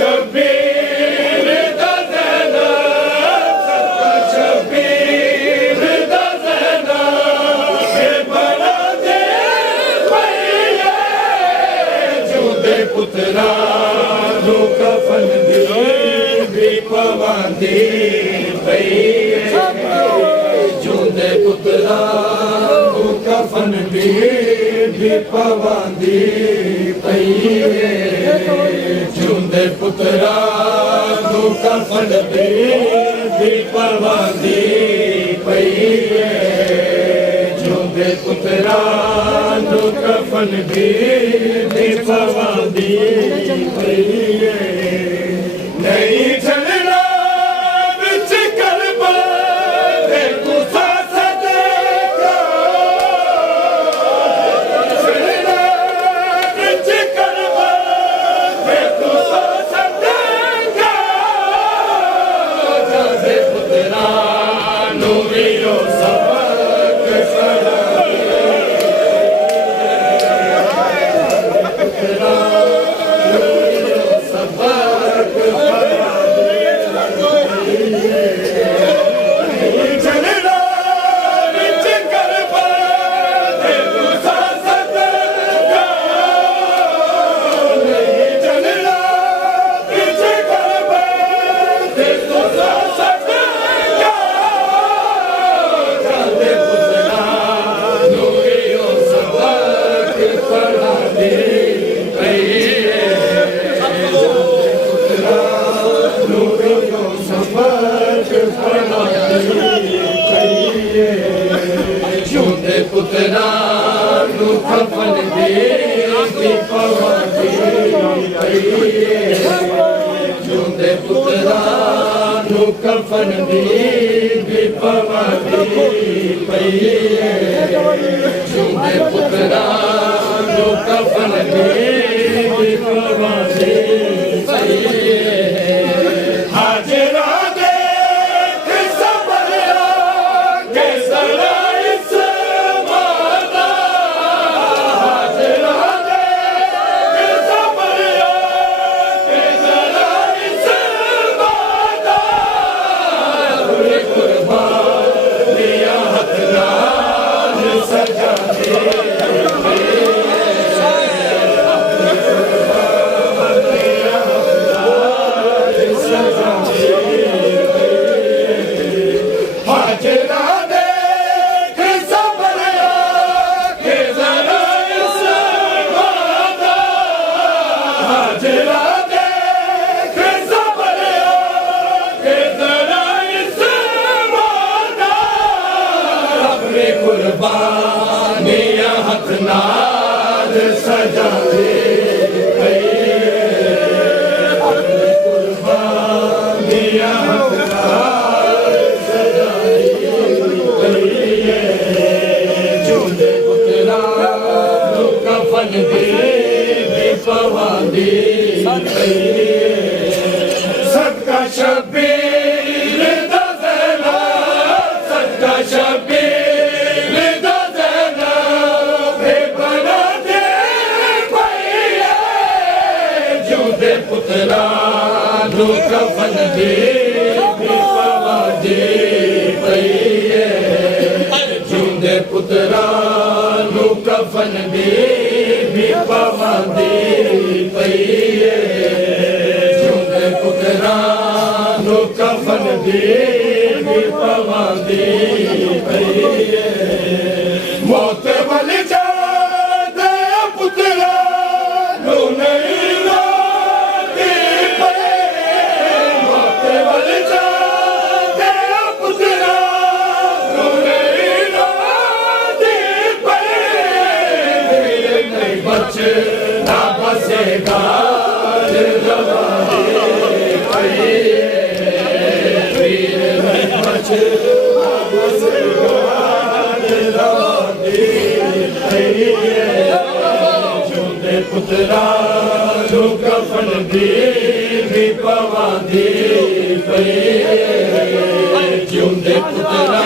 शबीर दा ज़ैनब, सदका शबीर दा ज़ैनब, ये बना दे भैया जूदे पुत्रा नू कफन भी पवांदी पई जूदे पुत्रा नू कफन भी पवांदी पई जूदे पुत्रा नू कफन भी पवांदी पई जूदे पुत्रा नू कफन भी पवांदी पई नहीं चलना बिच करबला दे गुस्सा सदका चलना बिच करबला दे गुस्सा सदका जूदे पुत्रा नू वीरो सबक जूदे पुत्रा नू कफन भी पवांदी पई जूदे पुत्रा नू कफन भी पवांदी पई जूदे पुत्रा नू कफन भी पवांदी पई हाजरा कुर्बानियां हथ नाल सजाते कुर्बानियां हथ नाल सजाते जूदे पुत्रा नू कफन भी पवांदी सदका शबीर दा ज़ैनब, सदका शबीर पुत्रा नू कफन भी पवांदी पई जूदे पुत्रा नू कफन भी पवांदी पई जूदे पुत्रा नू कफन भी पवांदी पई मौत वाली जा दे पुत्रा नू नहीं ना बसेगा जूदे पुत्रा नू कफन भी पवांदी पई जूदे पुत्रा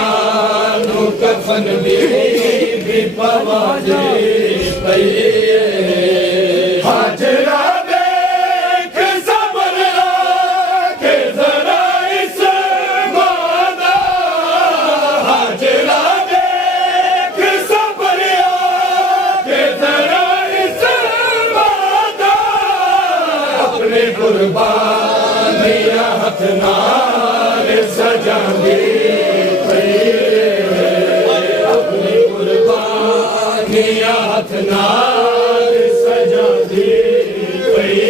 नू कफन भी पवांदी पई हाजरा देख सबरे कुर्बानियां हथ नाल सजांदी पई अपनी कुर्बानियां हथ नाल सजांदी पई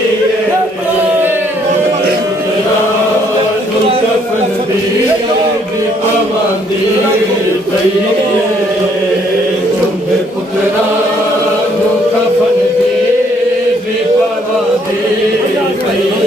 कफन दी पवांदी पई झुंबे पुत्रा कफन दी पवांदी पई